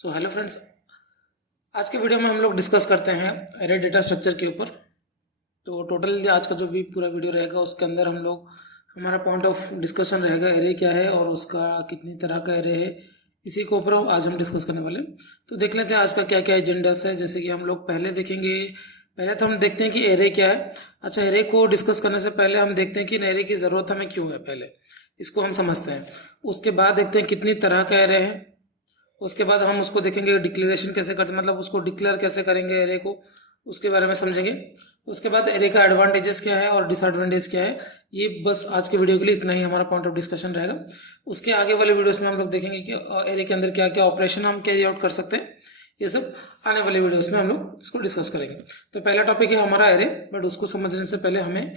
So hello friends, आज के video में हम लोग डिस्कस करते हैं एरे डेटा स्ट्रक्चर के ऊपर। तो टोटल आज का जो भी पूरा वीडियो रहेगा उसके अंदर हम लोग हमारा पॉइंट ऑफ डिस्कशन रहेगा एरे क्या है और उसका कितनी तरह का एरे है, इसी के ऊपर आज हम डिस्कस करने वाले हैं। तो देख लेते हैं आज का क्या क्या एजेंडास है। जैसे कि हम लोग पहले देखेंगे, पहले तो हम देखते हैं कि एरे क्या है। अच्छा, एरे को डिस्कस करने से पहले हम देखते हैं कि एरे की ज़रूरत हमें क्यों है, पहले इसको हम समझते हैं। उसके बाद देखते हैं कितनी तरह का एरे है। उसके बाद हम उसको देखेंगे डिक्लेरेशन कैसे करते हैं, मतलब उसको डिक्लेयर कैसे करेंगे एरे को, उसके बारे में समझेंगे। उसके बाद एरे का एडवांटेजेस क्या है और डिसएडवांटेज क्या है। ये बस आज के वीडियो के लिए इतना ही हमारा पॉइंट ऑफ डिस्कशन रहेगा। उसके आगे वाले वीडियोस में हम लोग देखेंगे कि एरे के अंदर क्या क्या ऑपरेशन हम कैरी आउट कर सकते हैं। ये सब आने वाले वीडियोस में हम लोग इसको डिस्कस करेंगे। तो पहला टॉपिक है हमारा एरे, बट उसको समझने से पहले हमें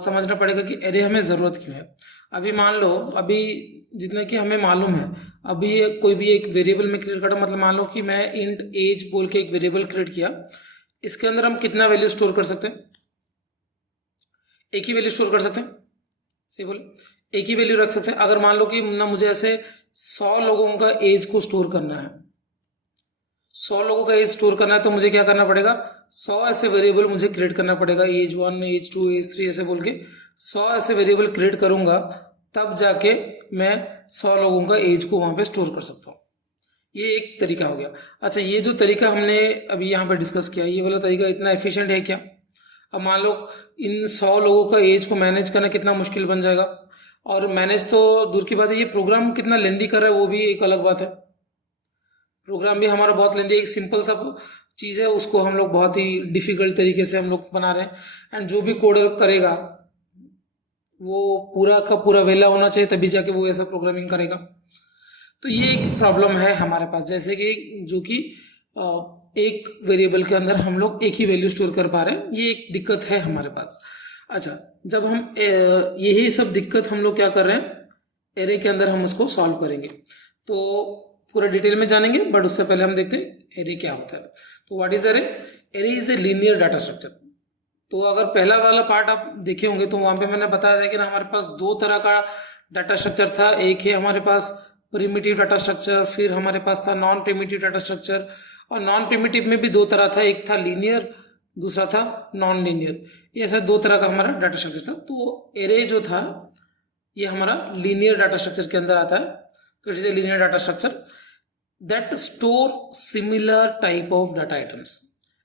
समझना पड़ेगा कि एरे हमें ज़रूरत क्यों है। अभी मान लो, अभी जितना कि हमें मालूम है, अभी कोई भी एक वेरिएबल में क्रिएट करता, मतलब मान लो कि मैं इंट एज बोल के एक वेरिएबल क्रिएट किया। इसके अंदर हम कितना वैल्यू स्टोर कर सकते हैं? एक ही वैल्यू स्टोर कर सकते हैं, सही बोले, एक ही वैल्यू रख सकते हैं। अगर मान लो कि ना मुझे ऐसे 100 लोगों का एज को स्टोर करना है, 100 लोगों का एज स्टोर करना है, तो मुझे क्या करना पड़ेगा? 100 ऐसे वेरिएबल मुझे क्रिएट करना पड़ेगा, एज 1, एज 2, एज 3 ऐसे बोल के 100 ऐसे वेरिएबल क्रिएट करूंगा, तब जाके मैं 100 लोगों का एज को वहां पे स्टोर कर सकता हूँ। ये एक तरीका हो गया। अच्छा, ये जो तरीका हमने अभी यहाँ पे डिस्कस किया, ये वाला तरीका इतना एफिशिएंट है क्या? अब मान लो इन 100 लोगों का एज को मैनेज करना कितना मुश्किल बन जाएगा। और मैनेज तो दूर की बात है, ये प्रोग्राम कितना लेंदी कर रहा है वो भी एक अलग बात है। प्रोग्राम भी हमारा बहुत लेंदी, एक सिंपल सा चीज़ है, उसको हम लोग बहुत ही डिफिकल्ट तरीके से हम लोग बना रहे हैं। एंड जो भी कोडर करेगा वो पूरा का पूरा वेला होना चाहिए, तभी जाके वो ऐसा प्रोग्रामिंग करेगा। तो ये एक प्रॉब्लम है हमारे पास, जैसे कि जो कि एक वेरिएबल के अंदर हम लोग एक ही वैल्यू स्टोर कर पा रहे हैं, ये एक दिक्कत है हमारे पास। अच्छा, जब हम यही सब दिक्कत हम लोग क्या कर रहे हैं, एरे के अंदर हम उसको सॉल्व करेंगे। तो पूरा डिटेल में जानेंगे, बट उससे पहले हम देखते हैं एरे क्या होता है। तो what is array? Array is a linear data structure. तो अगर पहला वाला पार्ट आप देखे होंगे तो वहां पे मैंने बताया था कि ना हमारे पास दो तरह का डाटा स्ट्रक्चर था। एक है हमारे पास प्रिमिटिव डाटा स्ट्रक्चर, फिर हमारे पास था नॉन प्रिमिटिव डाटा स्ट्रक्चर। और नॉन प्रिमिटिव में भी दो तरह था, एक था लीनियर, दूसरा था नॉन लीनियर। ये ऐसा दो तरह का हमारा डाटा स्ट्रक्चर था। तो एरे जो था ये हमारा लीनियर डाटा स्ट्रक्चर के अंदर आता है। तो it is a linear data structure that store similar type of data items.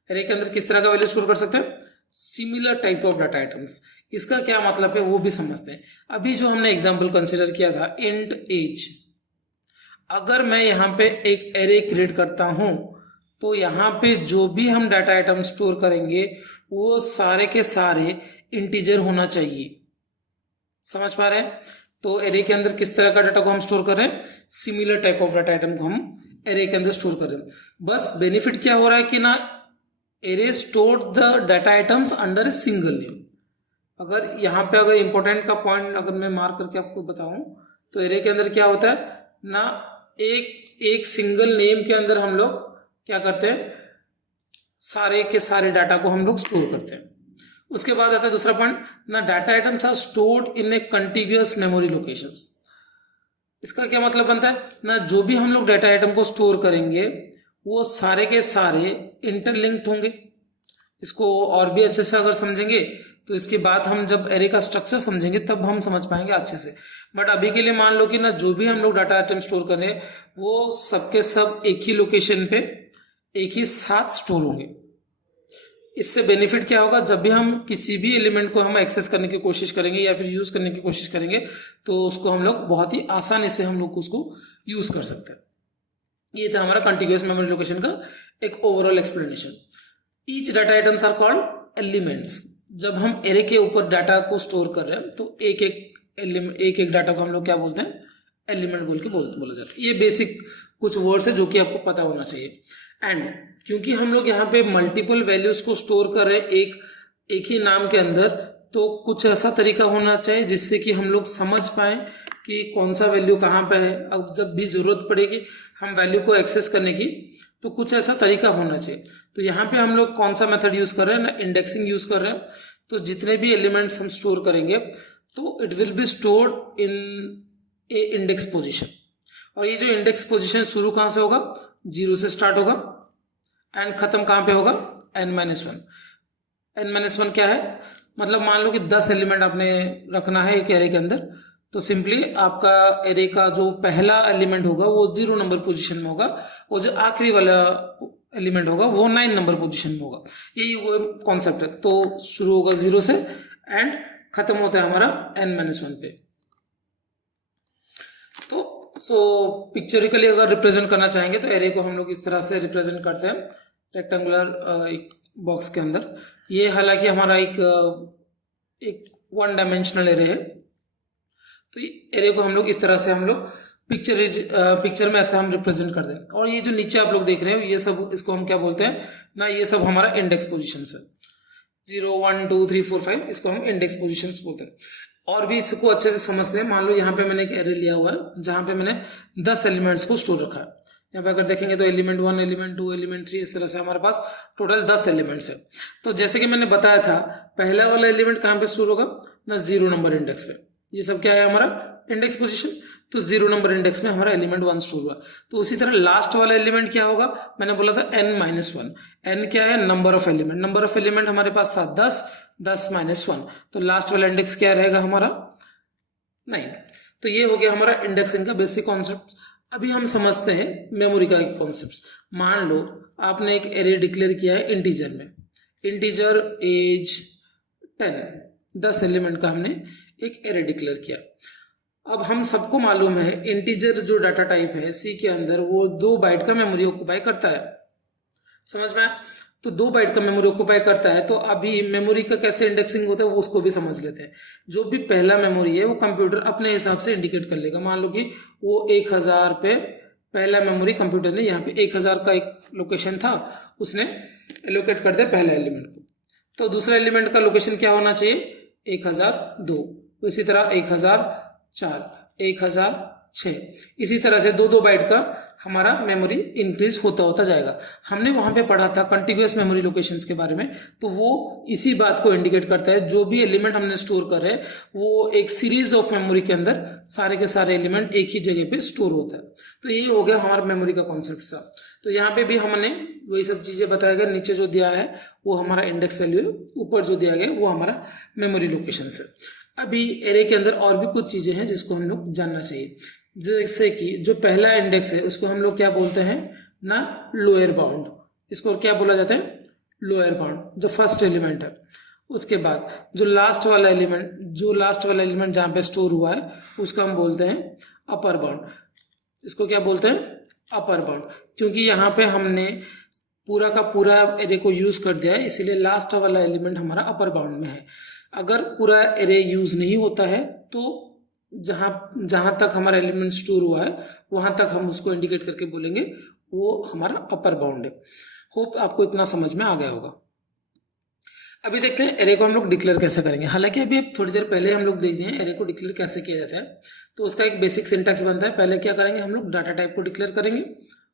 Array के अंदर किस तरह का वैल्यू स्टोर कर सकते हैं? Similar type of data items. इसका क्या मतलब है वो भी समझते हैं। अभी जो हमने एग्जांपल कंसीडर किया था इंट एज, अगर मैं यहाँ पे एक एरे क्रिएट करता हूँ तो यहाँ पे जो भी हम डाटा आइटम स्टोर करेंगे वो सारे के सारे इंटीजर होना चाहिए। समझ पा रहे हैं? तो एरे के अंदर किस तरह का डाटा को हम स्टोर कर रहे हैं? Similar type of data item को हम एरे के अंदर स्टोर कर रहे हैं। बस बेनिफिट क्या हो रहा है कि ना array store the data items under a single name. अगर यहाँ पे अगर इंपॉर्टेंट का पॉइंट अगर मैं मार्क करके आपको बताऊं तो एरे के अंदर क्या होता है ना, एक सिंगल नेम के अंदर हम लोग क्या करते हैं, सारे के सारे डाटा को हम लोग स्टोर करते हैं। उसके बाद आता है दूसरा पॉइंट ना, data items are stored in a continuous memory locations. इसका क्या मतलब बनता है ना, जो भी हम लोग डाटा आइटम को स्टोर करेंगे वो सारे के सारे इंटरलिंक्ड होंगे। इसको और भी अच्छे से अगर समझेंगे तो इसके बाद हम जब एरे का स्ट्रक्चर समझेंगे तब हम समझ पाएंगे अच्छे से। बट अभी के लिए मान लो कि ना जो भी हम लोग डाटा आइटम स्टोर कर रहे हैं वो सबके सब एक ही लोकेशन पे एक ही साथ स्टोर होंगे। इससे बेनिफिट क्या होगा, जब भी हम किसी भी एलिमेंट को हम एक्सेस करने की कोशिश करेंगे या फिर यूज करने की कोशिश करेंगे तो उसको हम लोग बहुत ही आसानी से हम लोग उसको यूज कर सकते हैं। ये था हमारा कंटिन्यूअस मेमोरी लोकेशन का एक overall explanation. Each data items are called elements. जब हम एरे के ऊपर डाटा को स्टोर कर रहे हैं तो एक एक डाटा को हम लोग क्या बोलते हैं? एलिमेंट बोल के बोला जाता है। ये बेसिक कुछ वर्ड्स है जो कि आपको पता होना चाहिए। एंड क्योंकि हम लोग यहाँ पे मल्टीपल वैल्यूज को स्टोर कर रहे हैं एक ही नाम के अंदर, तो कुछ ऐसा तरीका होना चाहिए जिससे कि हम लोग समझ पाए कि कौन सा वैल्यू कहाँ पे है। अब जब भी जरूरत पड़ेगी हम वैल्यू को एक्सेस करने की, तो कुछ ऐसा तरीका होना चाहिए। तो यहाँ पे हम लोग कौन सा मेथड यूज कर रहे हैं ना, इंडेक्सिंग यूज कर रहे हैं। तो जितने भी एलिमेंट्स हम स्टोर करेंगे तो it will be stored in A index position. और ये जो इंडेक्स पोजीशन शुरू कहाँ से होगा, 0 से स्टार्ट होगा एंड खत्म कहाँ पे होगा, n-1। n-1 क्या है, मतलब मान लो कि 10 एलिमेंट आपने रखना है एक एरे के अंदर, तो सिंपली आपका एरे का जो पहला एलिमेंट होगा वो 0 नंबर पोजीशन में होगा, और जो आखिरी वाला एलिमेंट होगा वो 9 नंबर पोजीशन में होगा। यही वो कॉन्सेप्ट है। तो शुरू होगा 0 से एंड खत्म होता है हमारा n-1 पे। तो पिक्चरिकली अगर रिप्रेजेंट करना चाहेंगे तो एरे को हम लोग इस तरह से रिप्रेजेंट करते हैं रेक्टेंगुलर एक बॉक्स के अंदर। ये हालांकि हमारा एक 1 डायमेंशनल एरे है। तो एरे को हम लोग इस तरह से हम लोग पिक्चर में ऐसा हम रिप्रेजेंट कर दें। और ये जो नीचे आप लोग देख रहे हो ये सब, इसको हम क्या बोलते हैं ना, ये सब हमारा इंडेक्स पोजीशन है। 0 1 2 3 4 5 इसको हम इंडेक्स पोजीशंस बोलते हैं। और भी इसको अच्छे से समझते हैं। मान लो यहाँ पे मैंने एक एरे लिया हुआ है जहाँ पे मैंने 10 एलिमेंट्स को स्टोर रखा है। यहाँ पे अगर देखेंगे तो एलिमेंट 1, एलिमेंट 2, एलिमेंट 3, इस तरह से हमारे पास टोटल 10 एलिमेंट्स है। तो जैसे कि मैंने बताया था, पहला वाला एलिमेंट कहाँ पे स्टोर होगा ना, 0 नंबर इंडेक्स पे। ये सब क्या है, हमारा इंडेक्स पोजीशन। तो 0 नंबर इंडेक्स में हमारा एलिमेंट 1 स्टोर हुआ। तो उसी तरह लास्ट वाला एलिमेंट क्या होगा, मैंने बोला था n-1। n क्या है, number of element. Number of element हमारे पास था 10, 10-1। तो लास्ट वाला इंडेक्स क्या रहेगा हमारा, 9। तो ये हो गया हमारा इंडेक्सिंग का बेसिक कॉन्सेप्ट। अभी हम समझते हैं मेमोरी का एक कॉन्सेप्ट। मान लो आपने एक एरे डिक्लेयर किया है इंटीजर में, इंटीजर एज 10 एलिमेंट का हमने एक एरे डिक्लेयर किया। अब हम सबको मालूम है इंटीजर जो डाटा टाइप है सी के अंदर वो 2 बाइट का मेमोरी ऑक्युपाई करता है। समझ में आया? तो 2 बाइट का मेमोरी ऑक्युपाई करता है। तो अभी मेमोरी का कैसे इंडेक्सिंग होता है वो उसको भी समझ लेते हैं। जो भी पहला मेमोरी है वो कंप्यूटर अपने हिसाब से इंडिकेट कर लेगा। मान लो कि वो 1000 पे पहला मेमोरी कंप्यूटर ने यहाँ पे 1000 का एक लोकेशन था, उसने एलोकेट कर दिया पहला एलिमेंट को। तो दूसरा एलिमेंट का लोकेशन क्या होना चाहिए, 1002। इसी तरह 1004, 1006, इसी तरह से 2-2 बाइट का हमारा मेमोरी इंक्रीज होता जाएगा। हमने वहां पे पढ़ा था कंटिन्यूअस मेमोरी लोकेशंस के बारे में। तो वो इसी बात को इंडिकेट करता है, जो भी एलिमेंट हमने स्टोर कर रहे हैं वो एक सीरीज ऑफ मेमोरी के अंदर सारे के सारे एलिमेंट एक ही जगह पे स्टोर होता है। तो यही हो गया हमारा मेमोरी का कॉन्सेप्ट सा। तो यहाँ पे भी हमने वही सब चीजें बताया गया। नीचे जो दिया है वो हमारा इंडेक्स वैल्यू है, ऊपर जो दिया गया वो हमारा मेमोरी लोकेशन है। अभी एरे के अंदर और भी कुछ चीजें हैं जिसको हम लोग जानना चाहिए। जैसे कि जो पहला इंडेक्स है उसको हम लोग क्या बोलते हैं ना, लोअर बाउंड। इसको क्या बोला जाता है, लोअर बाउंड, जो फर्स्ट एलिमेंट है। उसके बाद जो लास्ट वाला एलिमेंट जहाँ पे स्टोर हुआ है उसको हम बोलते हैं अपर बाउंड। इसको क्या बोलते हैं, अपर बाउंड, क्योंकि यहाँ पे हमने पूरा का पूरा एरे को यूज कर दिया है, इसीलिए लास्ट वाला एलिमेंट हमारा अपर बाउंड में है। अगर पूरा एरे यूज नहीं होता है तो जहां तक हमारा एलिमेंट स्टोर हुआ है वहां तक हम उसको इंडिकेट करके बोलेंगे वो हमारा अपर बाउंड है। होप आपको इतना समझ में आ गया होगा। अभी देखते हैं एरे को हम लोग डिक्लेयर कैसे करेंगे। हालांकि अभी थोड़ी देर पहले हम लोग देख दिए हैं एरे को डिक्लेयर कैसे किया जाता है। तो उसका एक बेसिक सिंटैक्स बनता है। पहले क्या करेंगे, हम लोग डाटा टाइप को डिक्लेयर करेंगे।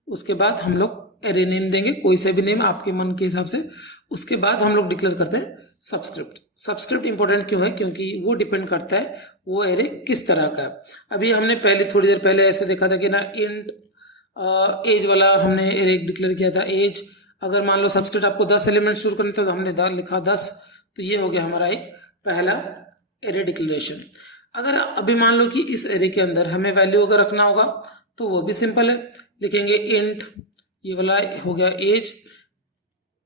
उसके बाद हम लोग एरे नेम देंगे, कोई से भी नेम आपके मन के हिसाब से। उसके बाद हम लोग डिक्लेयर करते हैं सबस्क्रिप्ट। सबस्क्रिप्ट इंपॉर्टेंट क्यों है, क्योंकि वो डिपेंड करता है वो एरे किस तरह का है। अभी हमने थोड़ी देर पहले ऐसे देखा था कि ना इंट एज वाला हमने एरे डिक्लेयर किया था। एज, अगर मान लो सबस्क्रिप्ट आपको 10 एलिमेंट शुरू करने थे तो हमने लिखा 10। तो ये हो गया हमारा एक पहला एरे डिक्लेरेशन। अगर अभी मान लो कि इस एरे के अंदर हमें वैल्यू अगर रखना होगा तो वो भी सिंपल है, लिखेंगे इंट, ये वाला हो गया एज।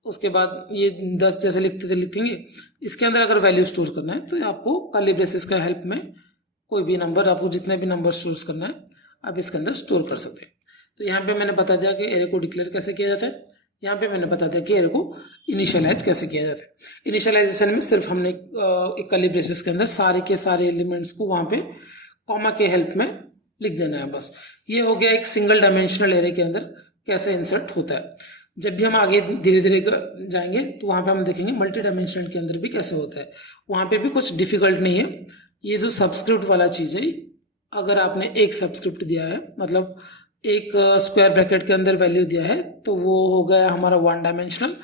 उसके बाद ये 10 जैसे लिखते थे लिखेंगे। इसके अंदर अगर वैल्यू स्टोर करना है तो आपको कर्ली ब्रेसेस का हेल्प में कोई भी नंबर, आपको जितने भी नंबर स्टोर करना है आप इसके अंदर स्टोर कर सकते हैं। तो यहाँ पे मैंने बता दिया कि एरे को डिक्लेयर कैसे किया जाता है। यहाँ पे मैंने बता दिया कि एरे को इनिशियलाइज कैसे किया जाता है। इनिशियलाइजेशन में सिर्फ हमने एक कर्ली ब्रेसेस के अंदर सारे के सारे एलिमेंट्स को वहाँ पे कॉमा के हेल्प में लिख देना है बस। ये हो गया एक सिंगल डायमेंशनल एरे के अंदर कैसे इंसर्ट होता है। जब भी हम आगे धीरे धीरे जाएंगे तो वहाँ पे हम देखेंगे मल्टी डायमेंशनल के अंदर भी कैसे होता है। वहाँ पे भी कुछ डिफिकल्ट नहीं है। ये जो सबस्क्रिप्ट वाला चीज़ है, अगर आपने एक सबस्क्रिप्ट दिया है, मतलब एक स्क्वायर ब्रैकेट के अंदर वैल्यू दिया है, तो वो हो गया हमारा 1 डायमेंशनल।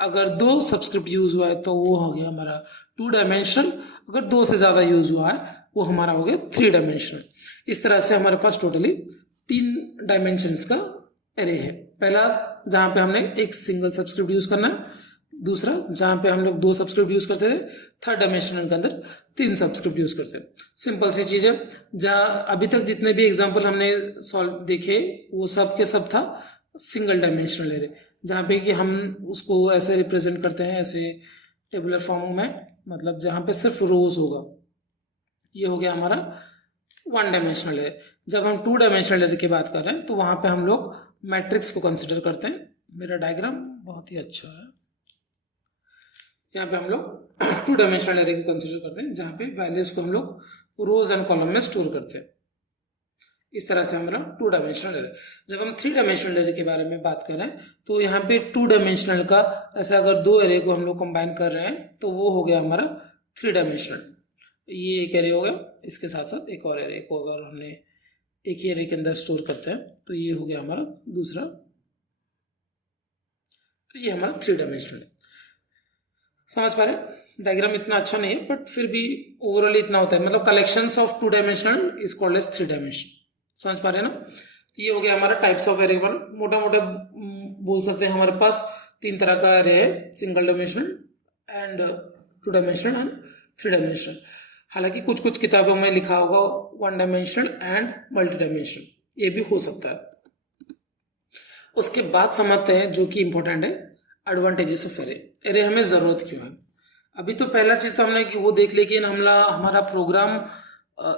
अगर 2 सबस्क्रिप्ट यूज हुआ है तो वो हो गया हमारा 2 डायमेंशनल। अगर 2 से ज़्यादा यूज हुआ है वो हमारा हो गया 3 डायमेंशनल। इस तरह से हमारे पास टोटली 3 डायमेंशंस का एरे है। पहला जहाँ पे हमने एक सिंगल सबस्क्रिप्ट यूज करना है, दूसरा जहाँ पे हम लोग 2 सबस्क्रिप्ट यूज करते थे, थर्ड डायमेंशनल के अंदर 3 सबस्क्रिप्ट यूज करते हैं। सिंपल सी चीज़ है। जहाँ अभी तक जितने भी एग्जाम्पल हमने सॉल्व देखे वो सब के सब था सिंगल डायमेंशनल एरे, जहाँ पे कि हम उसको ऐसे रिप्रेजेंट करते हैं, ऐसे टेबुलर फॉर्म में, मतलब जहाँ पे सिर्फ रोज होगा। ये हो गया हमारा 1 डायमेंशनल एरे। जब हम 2 डायमेंशनल एरे की बात कर रहे हैं तो वहाँ पे हम लोग मैट्रिक्स को कंसिडर करते हैं। मेरा डायग्राम बहुत ही अच्छा है। यहाँ पे हम लोग 2 डायमेंशनल एरे को कंसिडर करते हैं, जहाँ पे वैल्यूज को हम लोग रोज एंड कॉलम में स्टोर करते हैं। इस तरह से हमारा 2 डायमेंशनल एरे। जब हम 3 डायमेंशनल एरे के बारे में बात कर रहे हैं तो यहाँ पे 2 डायमेंशनल का ऐसा अगर 2 एरे को हम लोग कंबाइन कर रहे हैं तो वो हो गया हमारा 3 डायमेंशनल। ये एक एरे हो गया, इसके साथ साथ एक और एरे को अगर हमने एक ही एरे के अंदर स्टोर करते हैं तो ये हो गया हमारा दूसरा। तो ये हमारा 3 डायमेंशनल है। समझ पा रहे हैं? डायग्राम इतना अच्छा नहीं है बट फिर भी ओवरऑल इतना होता है, मतलब collections of 2 dimensional is called as 3 dimension. समझ पा रहे हैं ना? तो ये हो गया हमारा टाइप्स ऑफ वेरिएबल। मोटा मोटा बोल सकते हैं हमारे पास 3 तरह का एरे है, single dimensional and 2 dimensional and 3 dimensional. हालांकि कुछ कुछ किताबों में लिखा होगा 1 डायमेंशनल एंड मल्टी डायमेंशनल, ये भी हो सकता है। उसके बाद समझते हैं जो कि इंपॉर्टेंट है, एडवांटेजेस ऑफ एरे। एरे हमें ज़रूरत क्यों है? अभी तो पहला चीज़ तो हमने कि वो देख ली कि हमारा प्रोग्राम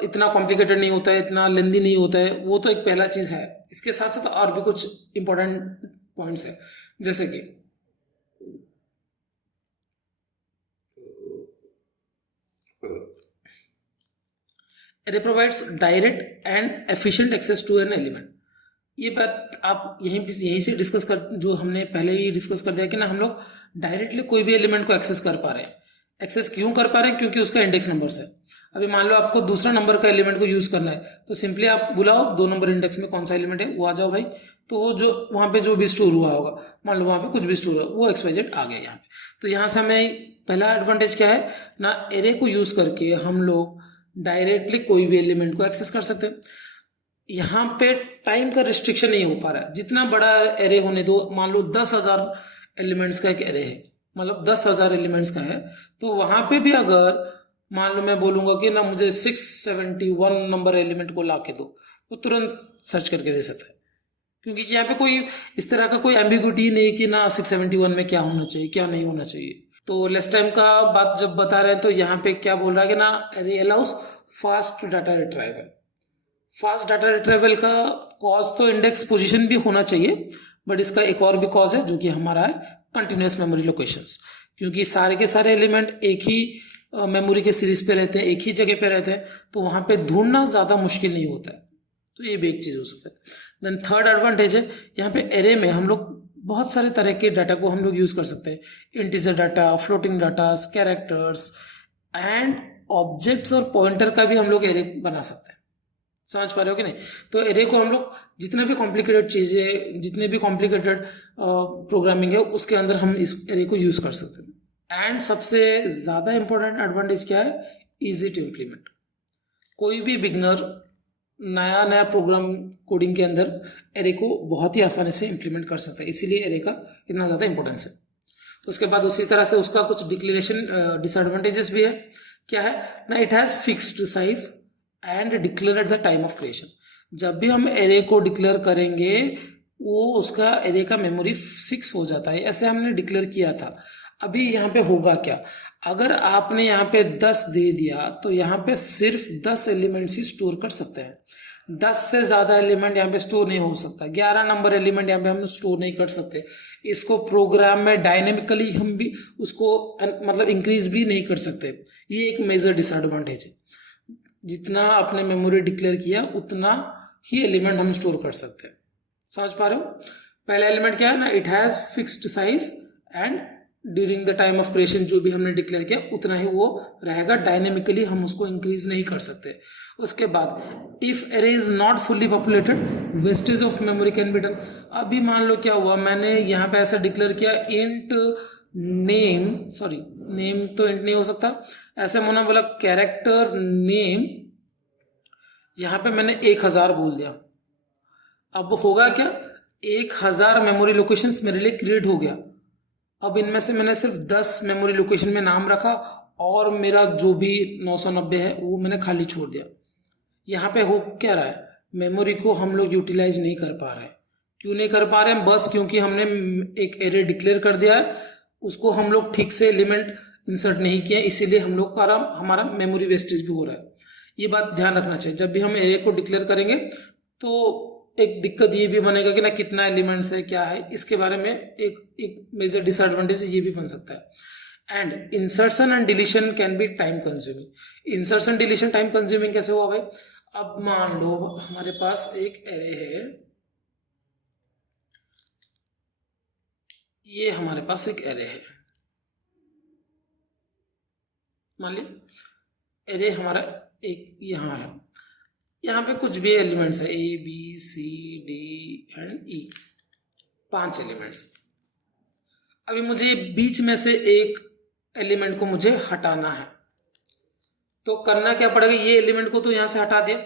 इतना कॉम्प्लिकेटेड नहीं होता है, इतना लेंदी नहीं होता है, वो तो एक पहला चीज़ है। इसके साथ साथ और भी कुछ इंपॉर्टेंट पॉइंट्स है, जैसे कि array provides direct and efficient access to an element. ये बात आप यहीं से डिस्कस कर, जो हमने पहले ही डिस्कस कर दिया कि ना हम लोग डायरेक्टली कोई भी एलिमेंट को एक्सेस कर पा रहे हैं। एक्सेस क्यों कर पा रहे हैं? क्योंकि उसका इंडेक्स नंबर्स है। अभी मान लो आपको दूसरा नंबर का एलिमेंट को यूज़ करना है तो सिंपली आप बुलाओ 2 नंबर इंडेक्स में कौन सा एलिमेंट है, वो आ जाओ भाई। तो वो जो वहाँ पे जो भी स्टोर हुआ होगा, मान लो वहाँ पे कुछ भी स्टोर हुआ, वो XYZ आ गया यहाँ पे। तो यहाँ से हमें पहला एडवांटेज क्या है ना, एरे को यूज़ करके हम लोग डायरेक्टली कोई भी एलिमेंट को एक्सेस कर सकते हैं। यहाँ पे टाइम का रिस्ट्रिक्शन नहीं हो पा रहा है। जितना बड़ा एरे होने दो, मान लो 10,000 एलिमेंट्स का एक एरे है, मतलब 10,000 एलिमेंट्स का है, तो वहाँ पे भी अगर मान लो मैं बोलूँगा कि ना मुझे 671 नंबर एलिमेंट को ला के दो, वो तुरंत सर्च करके दे सकता है। क्योंकि यहाँ पे कोई इस तरह का कोई एम्बिग्यूटी नहीं कि ना 671 में क्या होना चाहिए क्या नहीं होना चाहिए। तो लेस टाइम का बात जब बता रहे हैं तो यहाँ पे क्या बोल रहा है कि ना array allow us fast data retrieval. Fast data retrieval का कॉज तो इंडेक्स पोजीशन भी होना चाहिए, बट इसका एक और भी कॉज है जो कि हमारा है कंटिन्यूस मेमोरी लोकेशंस। क्योंकि सारे के सारे एलिमेंट एक ही मेमोरी के सीरीज पे रहते हैं, एक ही जगह पे रहते हैं, तो वहाँ पे ढूंढना ज़्यादा मुश्किल नहीं होता है। तो ये भी एक चीज़ हो सकता है। देन थर्ड एडवांटेज है, यहाँ पे एरे में हम लोग बहुत सारे तरह के डाटा को हम लोग यूज़ कर सकते हैं। Integer data, floating data, characters and objects और पॉइंटर का भी हम लोग एरे बना सकते हैं। समझ पा रहे हो कि नहीं? तो एरे को हम लोग जितने भी कॉम्प्लिकेटेड चीज़ें, जितने भी कॉम्प्लिकेटेड प्रोग्रामिंग है उसके अंदर हम इस एरे को यूज़ कर सकते हैं। एंड सबसे ज़्यादा इंपॉर्टेंट एडवांटेज क्या है? Easy to implement. कोई भी बिगनर नया प्रोग्राम कोडिंग के अंदर एरे को बहुत ही आसानी से इम्प्लीमेंट कर सकता है, इसीलिए एरे का इतना ज़्यादा इंपॉर्टेंस है। उसके बाद उसी तरह से उसका कुछ डिक्लेरेशन डिसएडवांटेजेस भी है। क्या है ना, it has fixed size and declare at the time of creation. जब भी हम एरे को डिक्लेयर करेंगे वो उसका एरे का मेमोरी फिक्स हो जाता है, ऐसे हमने डिक्लेयर किया था। अभी यहाँ पे होगा क्या, अगर आपने यहाँ पे 10 दे दिया तो यहाँ पे सिर्फ 10 एलिमेंट्स ही स्टोर कर सकते हैं। 10 से ज़्यादा एलिमेंट यहाँ पे स्टोर नहीं हो सकता। 11 नंबर एलिमेंट यहाँ पे हम स्टोर नहीं कर सकते। इसको प्रोग्राम में डायनेमिकली हम भी उसको मतलब इंक्रीज भी नहीं कर सकते। ये एक मेजर डिसएडवांटेज है। जितना आपने मेमोरी डिक्लेयर किया उतना ही एलिमेंट हम स्टोर कर सकते हैं। समझ पा रहे हो? पहला एलिमेंट क्या है ना, it has fixed size and during the time of creation जो भी हमने डिक्लेयर किया उतना ही वो रहेगा। डायनेमिकली हम उसको इंक्रीज नहीं कर सकते। उसके बाद if array is not fully populated wastage of memory can be done. अभी मान लो क्या हुआ, मैंने यहाँ पे ऐसा डिक्लेयर किया इंट नेम, सॉरी नेम तो इंट नहीं हो सकता, ऐसे होना बोला कैरेक्टर नेम, यहाँ पे मैंने 1000 बोल दिया। अब होगा क्या, 1000 मेमोरी लोकेशंस मेरे लिए क्रिएट हो गया। अब इनमें से मैंने सिर्फ 10 मेमोरी लोकेशन में नाम रखा और मेरा जो भी 990 है वो मैंने खाली छोड़ दिया। यहाँ पे हो क्या रहा है, मेमोरी को हम लोग यूटिलाइज नहीं कर पा रहे हैं। क्यों नहीं कर पा रहे हैं, बस क्योंकि हमने एक एरे डिक्लेयर कर दिया है, उसको हम लोग ठीक से एलिमेंट इंसर्ट नहीं किए, इसीलिए हम लोग का हमारा मेमोरी वेस्टेज भी हो रहा है। ये बात ध्यान रखना चाहिए, जब भी हम एरे को डिक्लेयर करेंगे तो एक दिक्कत ये भी बनेगा कि ना कितना एलिमेंट्स है क्या है, इसके बारे में एक मेजर डिसएडवांटेज ये भी बन सकता है। And insertion and deletion can be time consuming. Insertion deletion time consuming कैसे हुआ भाई, अब मान लो हमारे पास एक एरे है, ये हमारे पास एक एरे है, मान लिया एरे हमारा एक यहाँ है, यहाँ पे कुछ भी एलिमेंट्स है A B C D and E, 5 elements. अभी मुझे बीच में से एक एलिमेंट को मुझे हटाना है, तो करना क्या पड़ेगा, ये एलिमेंट को तो यहाँ से हटा दिया,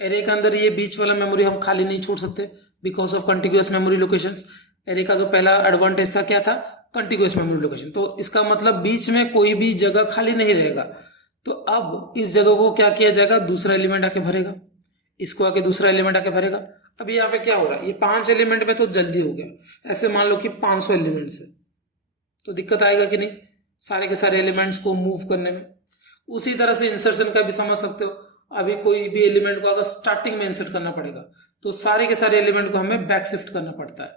एरे के अंदर ये बीच वाला मेमोरी हम खाली नहीं छोड़ सकते because of continuous memory locations. Array का जो पहला एडवांटेज था क्या था, कंटिन्यूअस मेमोरी लोकेशन, तो इसका मतलब बीच में कोई भी जगह खाली नहीं रहेगा। तो अब इस जगह को क्या किया जाएगा, दूसरा एलिमेंट आके भरेगा, इसको आके दूसरा एलिमेंट आके भरेगा। अभी यहाँ पे क्या हो रहा है, ये 5 एलिमेंट में तो जल्दी हो गया, ऐसे मान लो कि 500 एलिमेंट्स है तो दिक्कत आएगा कि नहीं सारे के सारे एलिमेंट्स को मूव करने में। उसी तरह से इंसर्शन का भी समझ सकते हो, अभी कोई भी एलिमेंट को अगर स्टार्टिंग में इंसर्ट करना पड़ेगा तो सारे के सारे एलिमेंट को हमें बैक शिफ्ट करना पड़ता है,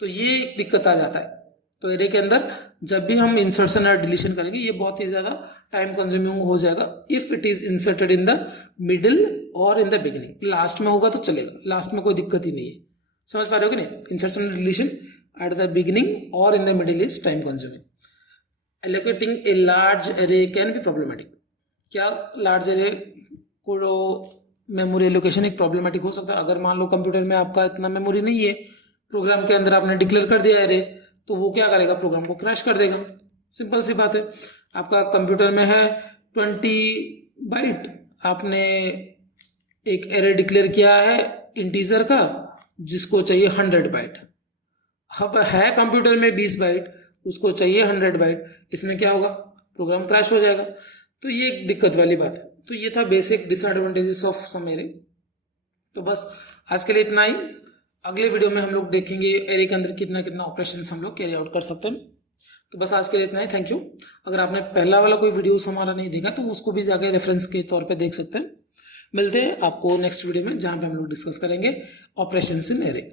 तो ये दिक्कत आ जाता है। तो एरे के अंदर जब भी हम इंसर्शन और डिलीशन करेंगे ये बहुत ही ज़्यादा टाइम कंज्यूमिंग हो जाएगा if it is inserted in the middle और इन द बिगिनिंग। लास्ट में होगा तो चलेगा, लास्ट में कोई दिक्कत ही नहीं है, समझ पा रहे हो कि नहीं। इंसर्शन और डिलीशन एट द बिगिनिंग और in the middle is time consuming. Allocating a large array can be problematic. क्या लार्ज एरे को मेमोरी एलोकेशन एक प्रॉब्लमेटिक हो सकता है। अगर मान लो कंप्यूटर में आपका इतना मेमोरी नहीं है, प्रोग्राम के अंदर आपने डिक्लेयर कर दिया एरे, तो वो क्या करेगा, प्रोग्राम को क्रैश कर देगा। सिंपल सी बात है, आपका कंप्यूटर में है 20 बाइट, आपने एक एरे डिक्लेयर किया है इंटीजर का जिसको चाहिए 100 बाइट, अब है कंप्यूटर में 20 बाइट, उसको चाहिए 100 बाइट, इसमें क्या होगा, प्रोग्राम क्रैश हो जाएगा। तो ये एक दिक्कत वाली बात है। तो ये था basic disadvantages of some array. तो बस आज के लिए इतना ही, अगले वीडियो में हम लोग देखेंगे एरे के अंदर कितना कितना ऑपरेशंस हम लोग कैरी आउट कर सकते हैं। तो बस आज के लिए इतना ही, थैंक यू। अगर आपने पहला वाला कोई वीडियोस हमारा नहीं देखा तो उसको भी जाके रेफरेंस के तौर पे देख सकते हैं। मिलते हैं आपको नेक्स्ट वीडियो में जहाँ पे हम लोग डिस्कस करेंगे ऑपरेशंस इन एरे।